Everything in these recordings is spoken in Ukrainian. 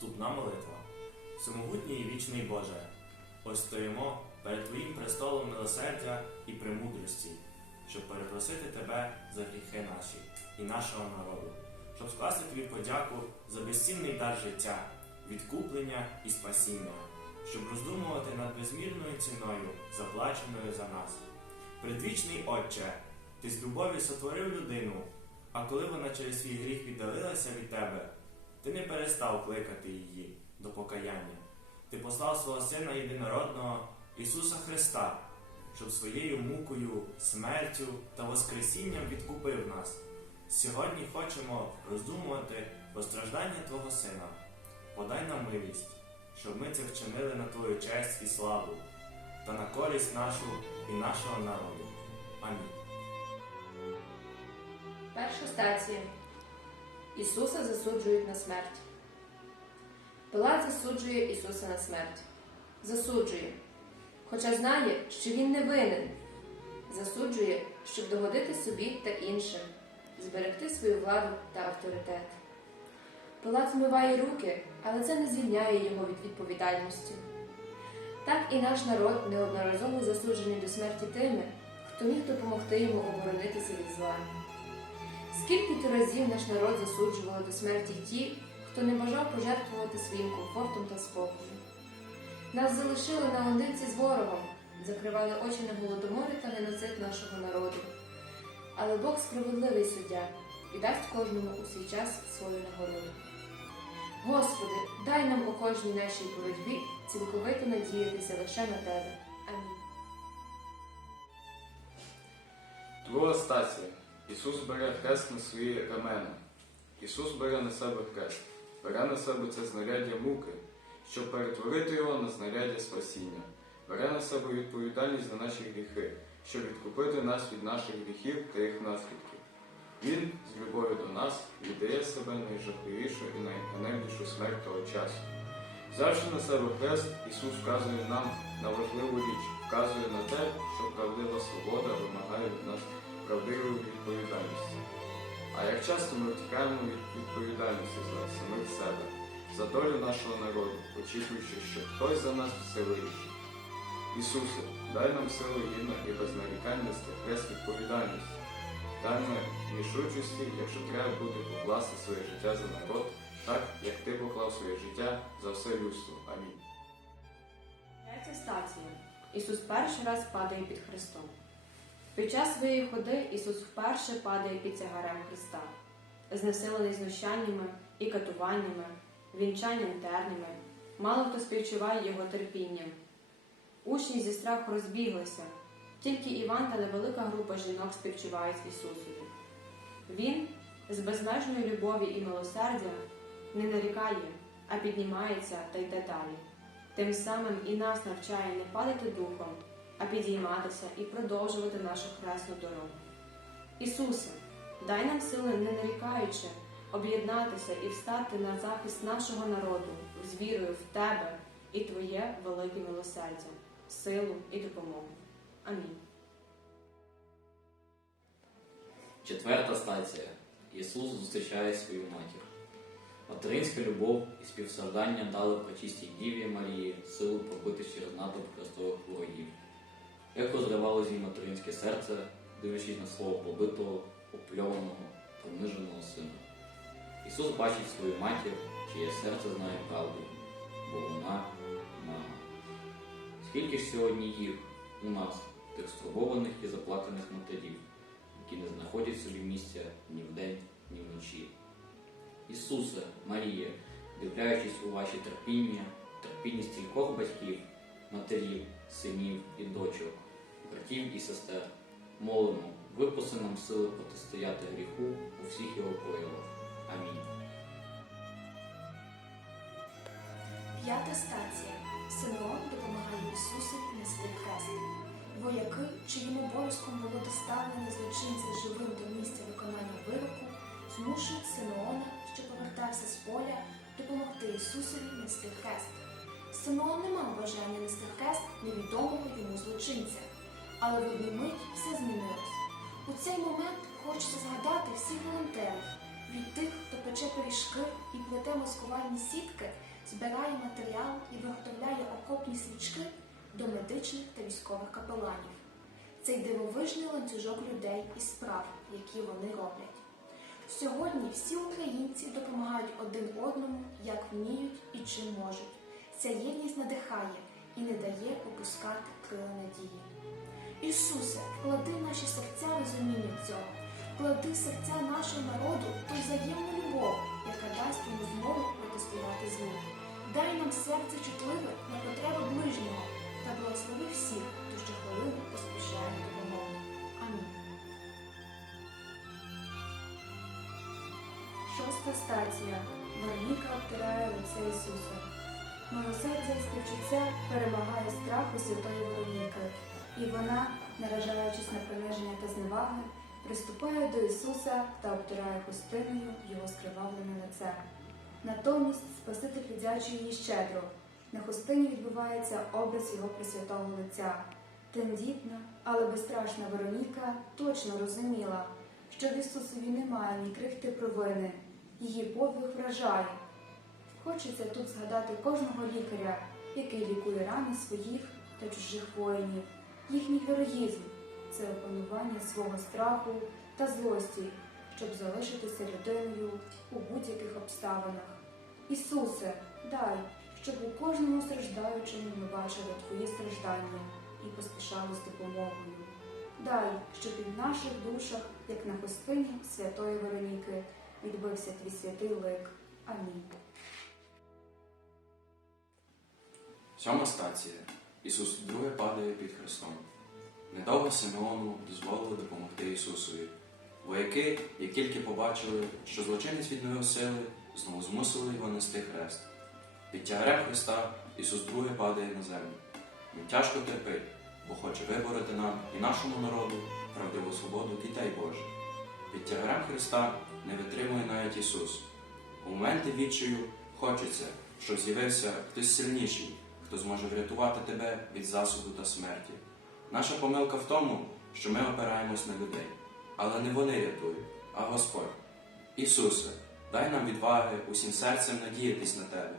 Вступна молитва. Всемогутній і вічний Боже, ось стоїмо перед Твоїм престолом милосердя і премудрості, щоб перепросити Тебе за гріхи наші і нашого народу, щоб скласти Тобі подяку за безцінний дар життя, відкуплення і спасіння, щоб роздумувати над безмірною ціною, заплаченою за нас. Предвічний Отче, Ти з любові сотворив людину, а коли вона через свій гріх віддалилася від Тебе, ти не перестав кликати її до покаяння. Ти послав свого Сина Єдинородного Ісуса Христа, щоб своєю мукою, смертю та Воскресінням відкупив нас. Сьогодні хочемо роздумувати про страждання Твого Сина. Подай нам милість, щоб ми це вчинили на Твою честь і славу та на користь нашу і нашого народу. Амінь. Перша стація. Ісуса засуджують на смерть. Пилат засуджує Ісуса на смерть. Засуджує, хоча знає, що Він не винен. Засуджує, щоб догодити собі та іншим, зберегти свою владу та авторитет. Пилат вмиває руки, але це не звільняє його від відповідальності. Так і наш народ неодноразово засуджений до смерті тими, хто міг допомогти йому оборонитися від зла. Скільки то разів наш народ засуджували до смерті ті, хто не бажав пожертвувати своїм комфортом та спокоєм. Нас залишили наодинці з ворогом, закривали очі на голодомори та геноцид нашого народу. Але Бог справедливий суддя і дасть кожному у свій час свою нагороду. Господи, дай нам у кожній нашій боротьбі цілковито надіятися лише на Тебе. Амінь. Друга стація. Ісус бере хрест на свої рамена. Ісус бере на себе хрест, бере на себе це знаряддя муки, щоб перетворити його на знаряддя спасіння, бере на себе відповідальність за наші гріхи, щоб відкупити нас від наших гріхів та їх наслідків. Він з любов'ю до нас віддає себе найжахливішу і найганебнішу смерть того часу. Взявши на себе хрест, Ісус вказує нам на важливу річ, вказує на те, що правдива свобода вимагає від нас правдивої. А як часто ми втікаємо від відповідальності за самих себе, за долю нашого народу, очікуючи, що хтось за нас все вирішить. Ісусе, дай нам силу гідно і без нарікань нести хрест відповідальності. Дай нам рішучості, якщо треба буде покласти своє життя за народ, так як ти поклав своє життя за все людство. Амінь. Третя стація. Ісус перший раз падає під Христом. Під час своєї ходи Ісус вперше падає під тягарем Христа, знесилений знущаннями і катуваннями, вінчанням тернями. Мало хто співчуває його терпінням. Учні зі страху розбіглися, тільки Іван та невелика група жінок співчувають Ісусові. Він з безмежної любові і милосердя не нарікає, а піднімається та йде далі. Тим самим і нас навчає не падати духом, а підійматися і продовжувати нашу хресну дорогу. Ісусе, дай нам сили, не нарікаючи, об'єднатися і встати на захист нашого народу з вірою в Тебе і Твоє велике милосердя, силу і допомогу. Амінь. Четверта стація. Ісус зустрічає свою матір. Материнська любов і співсавдання дали пречистій Діві Марії силу пробити через натовп хрестових ворогів. Як розривалось їй материнське серце, дивлячись на свого побитого, опльованого, приниженого сина. Ісус бачить свою матір, чиє серце знає правду, бо вона мама. Скільки ж сьогодні їх у нас, тих стурбованих і заплаканих матерів, які не знаходять собі місця ні вдень, ні вночі. Ісусе, Марія, дивляючись у ваші терпіння, терпіння стількох батьків, матерів, синів і дочок, братів і сестер, молимо, випуси нам сили протистояти гріху у всіх його проявах. Амінь. П'ята стація. Симеон допомагає Ісусові нести хрест. Вояки, чиїм обов'язком було доставлення злочинця живим до місця виконання вироку, змушують Симеона, що повертався з поля, допомогти Ісусові нести хрест. Симеон не мав бажання нести хрест невідомого йому злочинця, але в одну мить все змінилось. У цей момент хочеться згадати всіх волонтерів, від тих, хто пече пиріжки і плете маскувальні сітки, збирає матеріал і виготовляє окопні свічки до медичних та військових капеланів. Цей дивовижний ланцюжок людей і справ, які вони роблять. Сьогодні всі українці допомагають один одному, як вміють і чим можуть. Ця єдність надихає і не дає опускати крила надії. Ісусе, вклади в наші серця розуміння цього, вклади в серця нашого народу ту взаємну любов, яка дасть йому змогу протистояти злу. Дай нам серце чутливе на потреби ближнього та благослови всіх, хто щохвилину поспішає допомогу. Амінь. Шоста стація. Вероніка обтирає лице Ісуса. Милосердя і співчуття перемагає страх у святої Вероніки, і вона, наражаючись на приниження та зневаги, приступає до Ісуса та обтирає хустиною його скривавлене лице. Натомість Спаситель віддячує їй щедро. На хустині відбувається образ його пресвятого лиця. Тендітна, але безстрашна Вероніка точно розуміла, що в Ісусові немає ні крихти провини, її подвиг вражає. Хочеться тут згадати кожного лікаря, який лікує рани своїх та чужих воїнів, їхній героїзм це опанування свого страху та злості, щоб залишитися людиною у будь-яких обставинах. Ісусе, дай, щоб у кожному страждаючому ми бачили Твої страждання і поспішали з допомогою. Дай, щоб і в наших душах, як на хостині святої Вероніки, відбився твій святий лик. Амінь. Сьома стація. Ісус вдруге падає під Христом. Недовго Симеону дозволили допомогти Ісусові. Вояки, як тільки побачили, що злочинець відновив сили, знову змусили його нести хрест. Під тягарем Христа Ісус вдруге падає на землю. Він тяжко терпить, бо хоче вибороти нам і нашому народу правдиву свободу дітей Божих. Під тягарем Христа не витримує навіть Ісус. У моменти відчаю хочеться, щоб з'явився хтось сильніший, хто зможе врятувати тебе від засуду та смерті. Наша помилка в тому, що ми опираємось на людей, але не вони рятують, а Господь. Ісусе, дай нам відваги усім серцем надіятись на Тебе.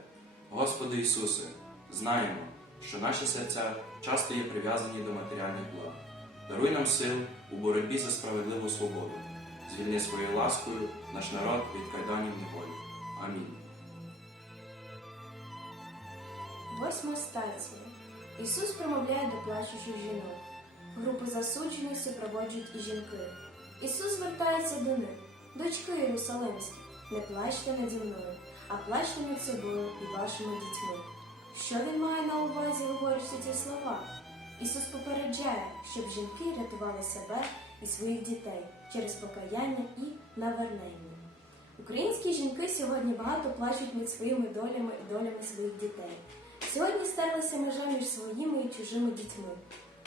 Господи Ісусе, знаємо, що наші серця часто є прив'язані до матеріальних благ. Даруй нам сил у боротьбі за справедливу свободу. Звільни своєю ласкою наш народ від кайданів неволі. Амінь. Восьма стація. Ісус промовляє до плачучих жінок. Групу засуджених супроводжують і жінки. Ісус звертається до них. Дочки Єрусалимські, не плачте наді мною, а плачте над собою і вашими дітьми. Що він має на увазі, говорячи ці слова? Ісус попереджає, щоб жінки рятували себе і своїх дітей через покаяння і навернення. Українські жінки сьогодні багато плачуть над своїми долями і долями своїх дітей. Сьогодні стерлася межа між своїми і чужими дітьми.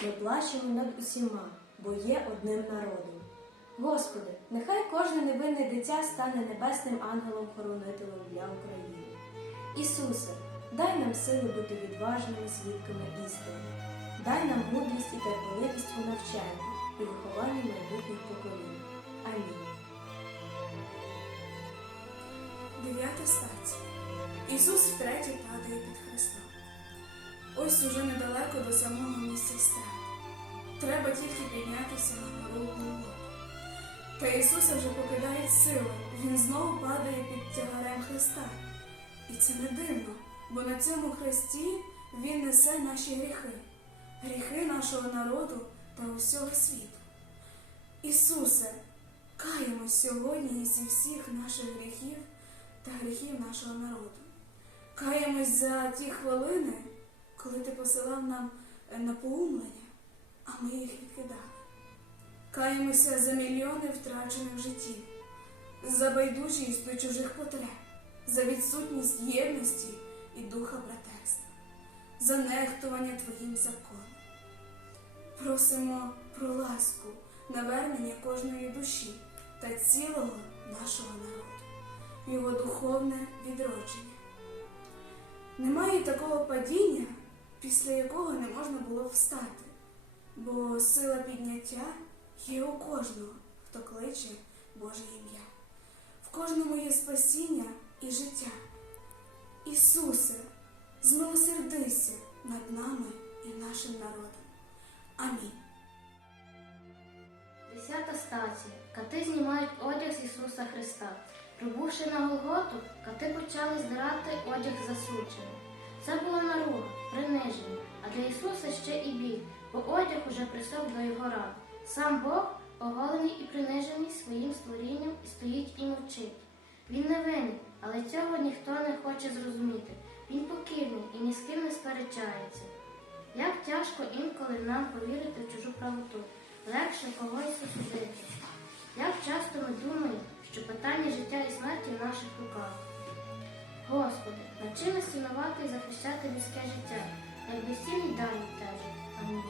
Ми плачемо над усіма, бо є одним народом. Господи, нехай кожне невинне дитя стане небесним ангелом-хоронителем для України. Ісусе, дай нам сили бути відважними свідками істини. Дай нам мудрість і терпеливість у навчанні і вихованні майбутніх поколінь. Амінь. Дев'ята стація. Ісус втретє падає. Ось уже недалеко до самого місця страти. Треба тільки піднятися на Голгофу. Та Ісуса вже покидають сили, Він знову падає під тягарем Христа. І це не дивно, бо на цьому хресті Він несе наші гріхи, гріхи нашого народу та усього світу. Ісусе, каємось сьогодні зі всіх наших гріхів та гріхів нашого народу. Каємось за ті хвилини, коли ти посилав нам е, напоумлення, а ми їх відкидали. Каємося за мільйони втрачених життів, за байдужість до чужих потреб, за відсутність єдності і духа братерства, за нехтування Твоїм законом. Просимо про ласку, навернення кожної душі та цілого нашого народу, його духовне відродження. Немає такого падіння, після якого не можна було встати, бо сила підняття є у кожного, хто кличе Боже ім'я. В кожному є спасіння і життя. Ісусе, змилосердися над нами і нашим народом. Амінь. Десята стація. Кати знімають одяг з Ісуса Христа. Прибувши на Голготу, кати почали здирати одяг засуджений. Це була наруга, приниження, а для Ісуса ще і біль, бо одяг уже присох до його ран. Сам Бог, оголений і принижений своїм створінням, і стоїть і мовчить. Він не винний, але цього ніхто не хоче зрозуміти. Він покірний і ні з ким не сперечається. Як тяжко інколи нам повірити в чужу правоту, легше когось осудити. Як часто ми думаємо, що питання життя і смерті в наших руках. Господи, навчи нас цінувати і захищати людське життя, як безцінні дані теж. Амінь.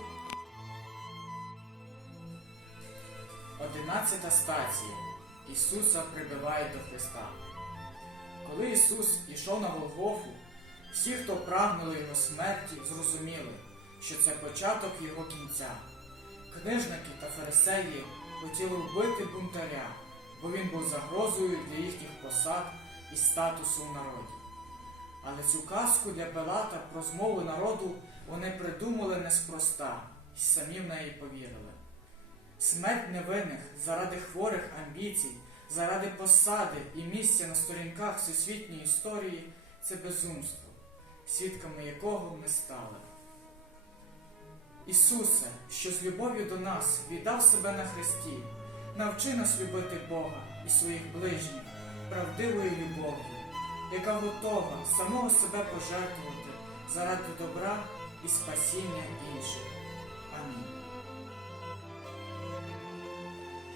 Одинадцята стація. Ісуса прибивають до Христа. Коли Ісус ішов на Голгофу, всі, хто прагнули Його смерті, зрозуміли, що це початок Його кінця. Книжники та фарисеї хотіли вбити бунтаря, бо він був загрозою для їхніх посад і статусу в народі. Але цю казку для Пилата про змову народу вони придумали неспроста і самі в неї повірили. Смерть невинних заради хворих амбіцій, заради посади і місця на сторінках всесвітньої історії це безумство, свідками якого ми стали. Ісусе, що з любов'ю до нас віддав себе на Христі, навчи нас любити Бога і своїх ближніх правдивою любов'ю, яка готова самого себе пожертвувати заради добра і спасіння інших. Амінь.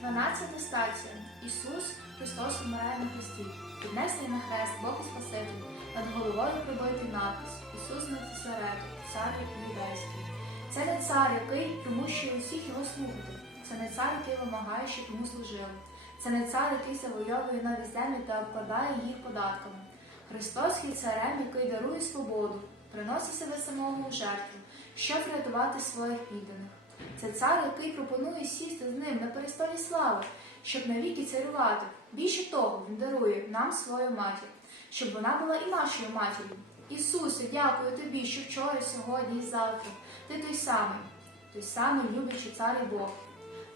12 стація. Ісус Христос вмирає на хресті. Піднесений на хрест Бог і Спаситель. Над головою прибитий напис Ісус на Назарету, цар юдейський. Це не цар, який примушує усіх його слухати. Це не цар, який вимагає, щоб йому служили. Це не цар, який завойовує нові землі та обкладає їх податками. Христос є царем, який дарує свободу, приносить себе самого у жертву, щоб врятувати своїх підданих. Це цар, який пропонує сісти з ним на престолі слави, щоб навіки царювати. Більше того, він дарує нам свою матір, щоб вона була і нашою матір'ю. Ісусе, дякую тобі, що вчора, сьогодні і завтра. Ти той самий, той самий люблячий цар і Бог.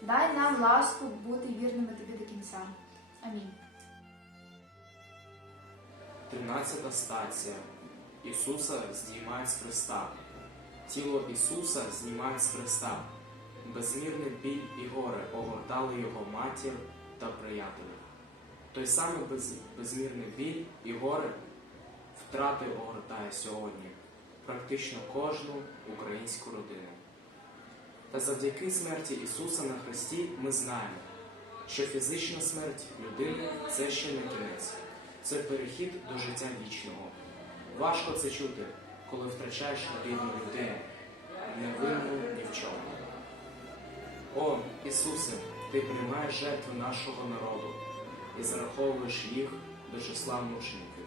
Дай нам ласку бути вірними тобі до кінця. Амінь. Тринадцята стація. Ісуса знімають з Христа. Тіло Ісуса знімають з Христа. Безмірний біль і горе огортали його матір та приятелів. Той самий без, безмірний біль і горе втрати огортає сьогодні практично кожну українську родину. Та завдяки смерті Ісуса на Христі ми знаємо, що фізична смерть людини це ще не кінець, це перехід до життя вічного. Важко це чути, коли втрачаєш рідну людину, невинну ні в чому. О, Ісусе, Ти приймаєш жертви нашого народу і зараховуєш їх до числа мучеників.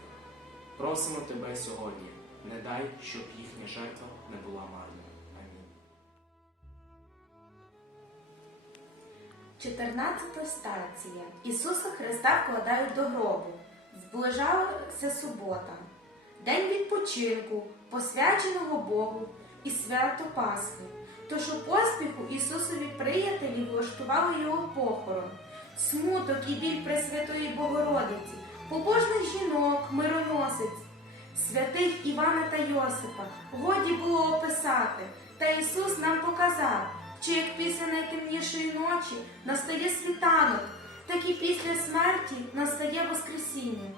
Просимо Тебе сьогодні, не дай, щоб їхня жертва не була марною. Амінь. 14 стація. Ісуса Христа вкладають до гробу. Вближалася субота, день відпочинку, посвяченого Богу і свято Пасхи. Тож у поспіху Ісусові приятелі влаштували його похорон, смуток і біль Пресвятої Богородиці, побожних жінок, мироносиць, святих Івана та Йосипа годі було описати, та Ісус нам показав, що як після найтемнішої ночі настає світанок, після смерті настає Воскресіння.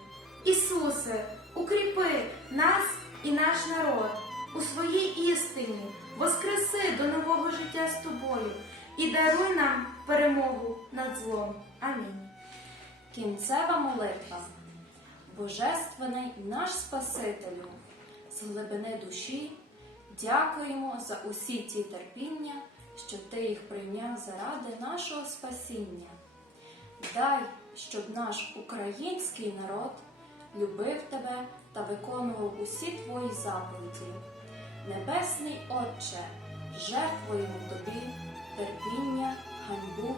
Ісусе, укріпи нас і наш народ у своїй істині, воскреси до нового життя з тобою і даруй нам перемогу над злом. Амінь. Кінцева молитва. Божественний наш Спасителю, з глибини душі дякуємо за усі ті терпіння, що ти їх прийняв заради нашого спасіння. Дай, щоб наш український народ любив тебе та виконував усі твої заповіді. Небесний Отче, жертвуємо тобі терпіння, ганьбу,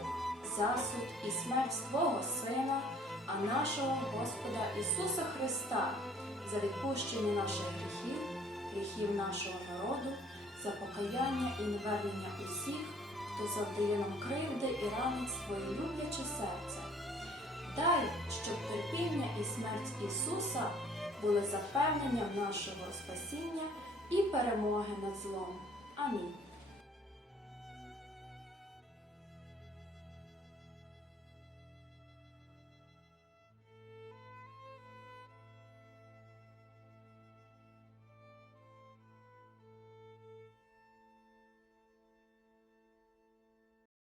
засуд і смерть Твого Сина, а нашого Господа Ісуса Христа за відпущення наших гріхів, гріхів нашого народу, за покаяння і навернення усіх, хто завдає нам кривди і ранить своє любляче серце. Дай, щоб терпіння і смерть Ісуса були запевненням нашого спасіння і перемоги над злом. Амінь.